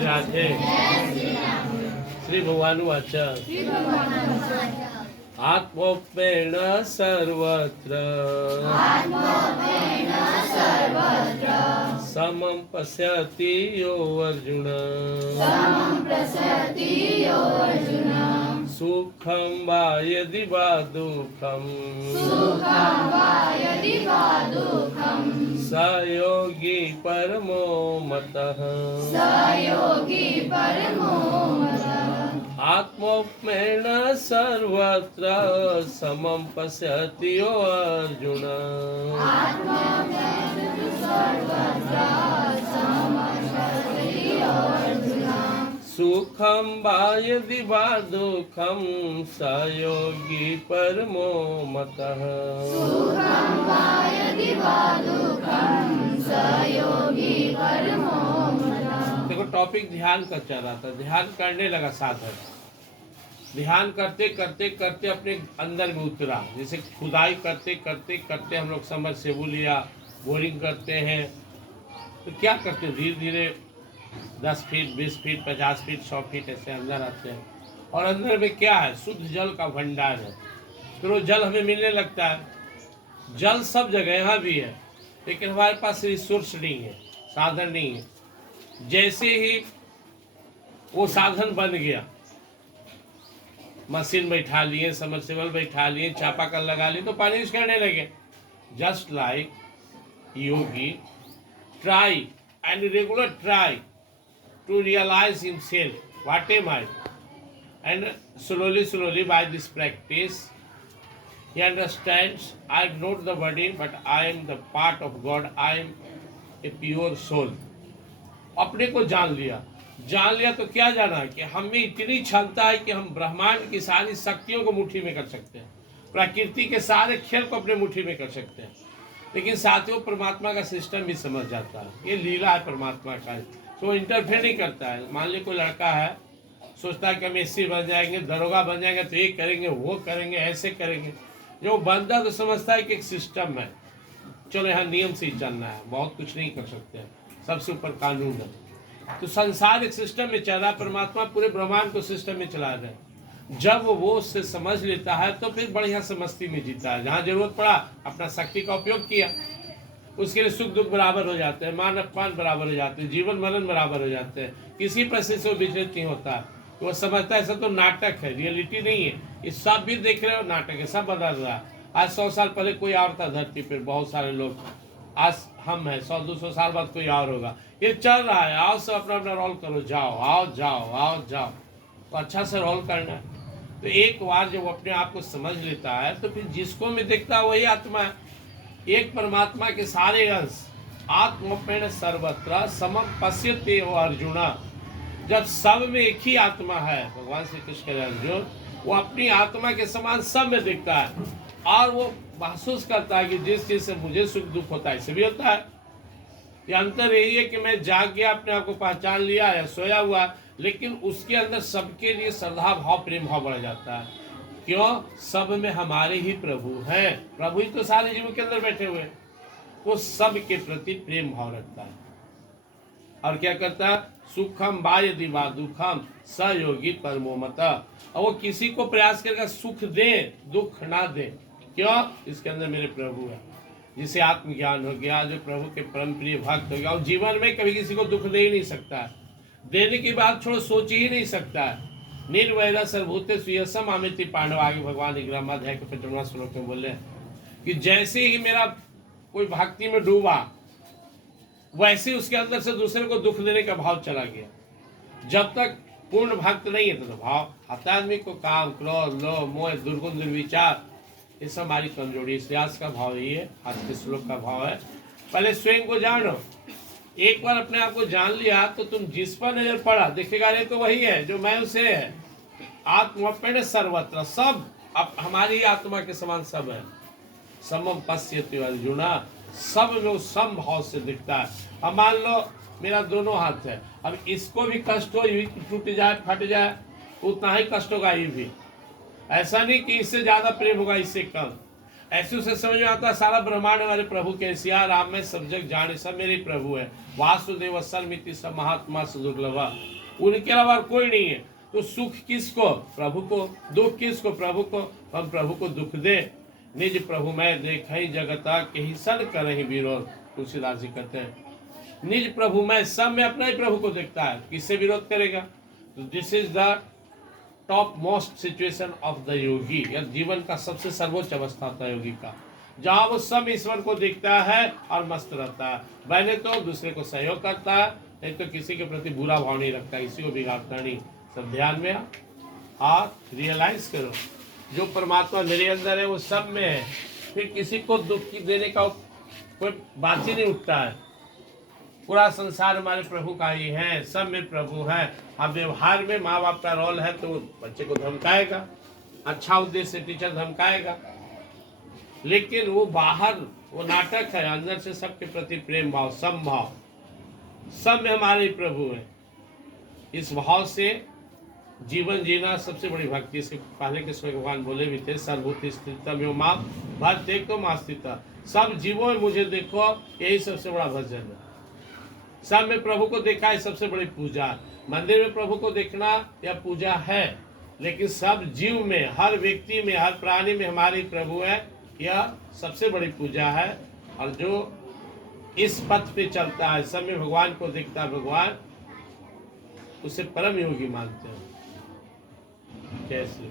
राधे। श्री भगवानुवाच आत्मोपेन सर्वत्र समं पश्यति यो अर्जुन सुखं वा यदि वा दुःखं स योगी परमो मतः आत्मोपेन सर्वत्र समं पश्यति यो अर्जुन सुखं वा यदि वा दुःखं स योगी परमो मतः। देखो टॉपिक ध्यान का चल रहा था, ध्यान करने लगा साधक, ध्यान करते करते करते अपने अंदर में उतरा। जैसे खुदाई करते करते करते हम लोग सबमर्सिबल लिया, बोरिंग करते हैं, तो क्या करते हैं धीरे धीरे 10 फीट 20 फीट 50 फीट 100 फीट ऐसे अंदर आते हैं। और अंदर में क्या है? शुद्ध जल का भंडार है। फिर वो जल हमें मिलने लगता है। जल सब जगह यहाँ भी है, लेकिन हमारे पास रिसोर्स नहीं है, साधन नहीं है। जैसे ही वो साधन बन गया, मशीन बैठा लिए, सबमर्सिबल बैठा लिए, चापाकल लगा लिए, तो पानी करने लगे। Just like Yogi try and regular try to realize himself what am I, and slowly by this practice he understands I am not the body but I am the part of God, I am a pure soul। अपने को जान लिया तो क्या जाना कि हमें इतनी क्षमता है कि हम ब्रह्मांड की सारी शक्तियों को मुट्ठी में कर सकते हैं, प्रकृति के सारे खेल को अपने मुट्ठी में कर सकते हैं। लेकिन साथियों परमात्मा का सिस्टम भी समझ जाता है, ये लीला है परमात्मा का, तो वो इंटरफेयर नहीं करता है। मान लीजिए कोई लड़का है, सोचता है कि हम एससी बन जाएंगे, दरोगा बन जाएंगे, तो ये करेंगे वो करेंगे ऐसे करेंगे। जो बनता तो समझता है कि एक सिस्टम है, चलो यहाँ नियम से ही चलना है, बहुत कुछ नहीं कर सकते हैं, सबसे ऊपर कानून है। तो संसार एक सिस्टम में चल रहा है, परमात्मा पूरे ब्रह्मांड को सिस्टम में चला रहे हैं। जब वो उससे समझ लेता है तो फिर बढ़िया से मस्ती में जीता है। जहाँ जरूरत पड़ा अपना शक्ति का उपयोग किया, उसके लिए सुख दुख बराबर हो जाते हैं, मान अपमान बराबर हो जाते हैं, जीवन मरण बराबर हो जाते हैं, किसी परिस्थिति से वो विचलित नहीं होता है। तो वो समझता है ऐसा तो नाटक है, रियलिटी नहीं है। ये सब भी देख रहे हो नाटक है, सब बदल रहा है। आज 100 साल पहले कोई और था धरती पर, बहुत सारे लोग, आज हम हैं, 100-200 साल बाद कोई और होगा। ये चल रहा है, आओ सब अपना अपना रोल करो, जाओ आओ जाओ आओ जाओ, तो अच्छा से रोल करना है। तो एक बार जब वो अपने आप को समझ लेता है तो फिर जिसको में देखता है वही आत्मा है। एक परमात्मा के सारे अंश आत्मोपेन सर्वत्र समम पश्यते वो अर्जुना। जब सब में एक ही आत्मा है, भगवान श्री कृष्ण कह रहे अर्जुन, वो अपनी आत्मा के समान सब में दिखता है और वो महसूस करता है कि जिस चीज से मुझे सुख दुख होता है इसे भी होता है। ये अंतर यही है कि मैं जाग गया, अपने आप को पहचान लिया या सोया हुआ, लेकिन उसके अंदर सबके लिए श्रद्धा भाव प्रेम भाव बढ़ जाता है। क्यों? सब में हमारे ही प्रभु हैं, प्रभु ही तो सारे जीवों के अंदर बैठे हुए हैं। वो सब के प्रति प्रेम भाव रखता है और क्या करता है? सुखम वा यदि वा दुखम स योगी परमो मतः। और वो किसी को प्रयास करेगा सुख दे दुख ना दे। क्यों? इसके अंदर मेरे प्रभु है, जिसे आत्मज्ञान हो गया, जो प्रभु के परम प्रिय भक्त हो गया, और जीवन में कभी किसी को दुख दे ही नहीं सकता है। देने की बात छोड़ो, सोच ही नहीं सकता है। निर्वैरा सर्वभूते सुयसम अमिति पांडव। आगे भगवान 11वां अध्याय के 55वां श्लोक में बोले कि जैसे ही मेरा कोई भक्ति में डूबा, वैसे उसके अंदर से दूसरे को दुख देने का भाव चला गया। जब तक पूर्ण भक्त नहीं है तो भाव आता आदमी को, काम क्रोध लोभ मोह दुर्गुण दुर्विचार, ये सब हमारी कमजोरी। इतिहास का भाव यही है, आज के श्लोक का भाव है पहले स्वयं को जानो। एक बार अपने आप को जान लिया तो तुम जिस पर नजर पड़ा देखेगा, अरे तो वही है जो मैं उसे है। आत्मोपेन सर्वत्र, सब अब हमारी आत्मा के समान सब है। समम पश्यति अर्जुना, सब में सम भाव से दिखता है। अब मान लो मेरा दोनों हाथ है, अब इसको भी कष्ट हो, टूट जाए फट जाए, उतना ही कष्ट होगा ये भी। ऐसा नहीं कि इससे ज्यादा प्रेम होगा इससे कम। ऐसे उसे समझ में आता है सारा ब्रह्मांड हमारे प्रभु के सिया राम में सब जग जाने, सब मेरे प्रभु है। वासुदेव सर्वमिति सब महात्मा सुदुर्लभा, उनके अलावा कोई नहीं है। तो सुख किसको? प्रभु को। दुख किसको? प्रभु को। हम प्रभु को दुख दे। निज प्रभु मैं देखई जगता के सन करहि विरोध, तुलसीदास जी कहते हैं निज प्रभु मैं, सब में अपना ही प्रभु को देखता है, किससे विरोध करेगा? तो this is the top most situation of the yogi. यह जीवन का सबसे सर्वोच्च अवस्था होता है योगी का, जहाँ वो सब ईश्वर को देखता है और मस्त रहता है। पहले तो दूसरे को सहयोग करता है, नहीं तो किसी के प्रति बुरा भाव नहीं रखता, किसी को बिगाड़ता नहीं। सब ध्यान में और रियलाइज करो जो परमात्मा मेरे अंदर है वो सब में है, फिर किसी को दुख देने का कोई बात ही नहीं उठता है। पूरा संसार हमारे प्रभु का ही है, सब में प्रभु है। अब व्यवहार में माँ बाप का रोल है तो बच्चे को धमकाएगा, अच्छा उद्देश्य से टीचर धमकाएगा, लेकिन वो बाहर वो नाटक है, अंदर से सबके प्रति प्रेम भाव, समभाव, सब में हमारे प्रभु है। इस भाव से जीवन जीना सबसे बड़ी भक्ति। इसके पहले के समय भगवान बोले भी थे, सर्वभूति स्थितम यो मां भक्त देखो मां स्थिता, सब जीवों में मुझे देखो, यही सबसे बड़ा भजन है। सब में प्रभु को देखा है सबसे बड़ी पूजा। मंदिर में प्रभु को देखना यह पूजा है, लेकिन सब जीव में, हर व्यक्ति में, हर प्राणी में हमारी प्रभु है, यह सबसे बड़ी पूजा है। और जो इस पथ पे चलता है, सब में भगवान को देखता है, भगवान उसे परम योगी मानते हैं। जय श्री